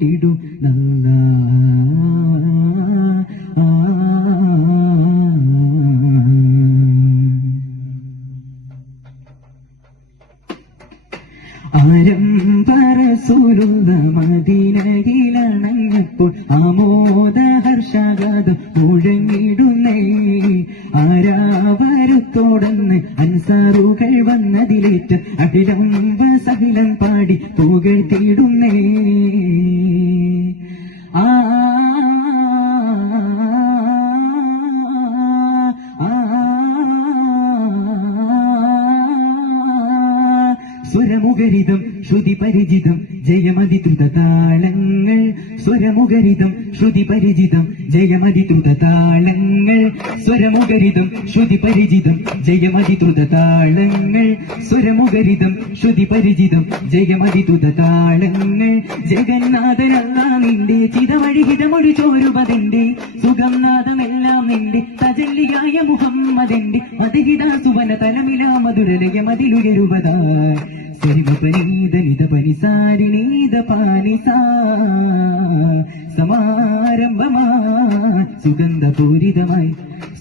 കൂട്ടിടു നല്ല ആരംഭരസൂലുള്ള മദീനയിലണഞ്ഞപ്പോൾ ആമോദ ഹർഷാഗാതം മുഴങ്ങിടുന്നേ ആരാവരുത്തോടന്ന് അൻസാറുകൾ വന്നതിലേറ്റ് അഖിലം വസഹിലം പാടി പുകഴ്ത്തിടുന്നേ സ്വരമുഖരിതം ശ്രുതി പരിചിതം ജയമതിദ്രുത താളങ്ങൾ സ്വരമുഖരിതം ശ്രുതി പരിചിതം ജയമതിദ്രുത താളങ്ങൾ സ്വരമുഖരിതം ശ്രുതി പരിചിതം ജയമതിദ്രുത താളങ്ങൾ സ്വരമുഖരിതം ശ്രുതി പരിചിതം ജയമതിദ്രുത താളങ്ങൾ ജഗന്നാഥനല്ല നിന്റെ ചിതവഴിഹിതമൊഴി ചോരുപതിന്റെ സുഗംനാഥമെല്ലാം നിന്റെ തജല്ലിയായ മുഹമ്മദിന്റെ മതിഹിത സുവന തലമില മധുരലയ മതിലുയരുപതായി സരിമപനീത നിത പനിസാരിണീത പാനിസാ സമാരംഭമാ സുഗന്ധപൂരിതമായി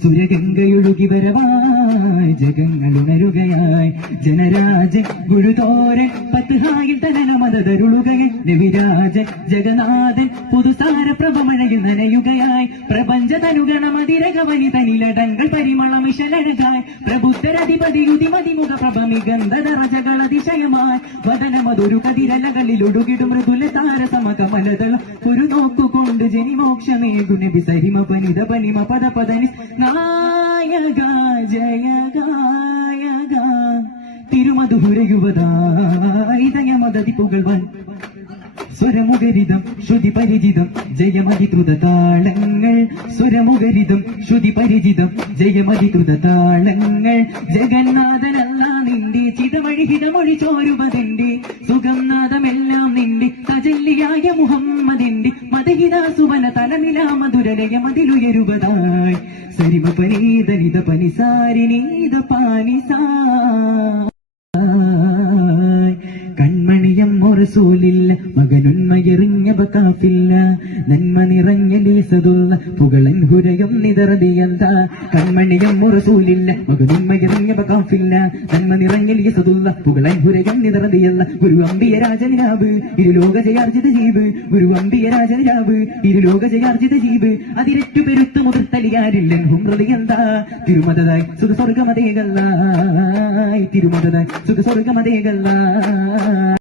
സുരഗംഗയൊഴുകി വരവായി ജഗങ്ങളുണരുകയായി ജനരാജൻ ഗുരുതോരൻ പത്തുഹായിൽ തനന മതതരുളുകയായി രവിരാജൻ ജഗന്നാഥൻ പുതുസാര പ്രഭമഴയിൽ നനയുകയായി പ്രപഞ്ചതനുഗണമതിരകവനി തനിലടങ്ങൾ പരിമളം വിശലഴകായി പ്രബുദ്ധരധിപതി യുതിമതിമുഖ പ്രഭമിഗന്ധരജകളതിശയമായി വദനമതൊരു കതിരലകളിൽ ഒടുകിടും മൃദുല താരസമകമലതളം ഒരു നോക്കുകൊണ്ട് ജനിമോക്ഷമേകു നബി സരിമ പനിത പനിമ പദ പദനി നായക ജയ ഗായക തിരുമധുരയുവതായിതയമതി പുകൾവൻ സ്വരമുഖരിതം ശ്രുതി പരിചിതം ജയമതിദ്രുത താളങ്ങൾ സ്വരമുഖരിതം ശ്രുതി പരിചിതം ജയമതിദ്രുത താളങ്ങൾ ജഗന്നാഥനല്ല നിന്റെ ചിതവഴിഹിതമൊഴി ചോരുപതിന്റെ സുഗംനാഥമെല്ലാം നിന്റെ തജല്ലിയായ മുഹമ്മദിന്റെ മതഹിത സുവന തലമില മധുരലയ മതിലുയരുപതായി സരിമ പനീത നിത പനിസാരിണീത പാനിസാ കൺമണിയം റസൂലില്ല മകനുന്മയെറിഞ്ഞ ബകാഫില്ല നന്മ നിറഞ്ഞ ലീസതുള്ള പുകളൻ ഹുരയും നിതറതിയന്ത കൺമണിയം റസൂലില്ല മകനുന്മയെറിഞ്ഞ ബകാഫില്ല നന്മ നിറഞ്ഞ ലീസതുള്ള പുകളൻ ഹുരയും നിതറതിയല്ല ഗുരു അംബിയ രാജനിലാവ് ഇരുലോക ജയാർജിത ജീവ് ഗുരു അംബിയ രാജനിലാവ് ഇരുലോക ജയാർജിത ജീവ് അതിരറ്റു പെരുത്തു മുതിർത്തലിയാരില്ലൻ ഹുംറതിയന്ത തിരുമതതായി സുഖസ്വർഗമതേകല്ലായി തിരുമതതായി സുഖസ്വർഗമതേകല്ലായി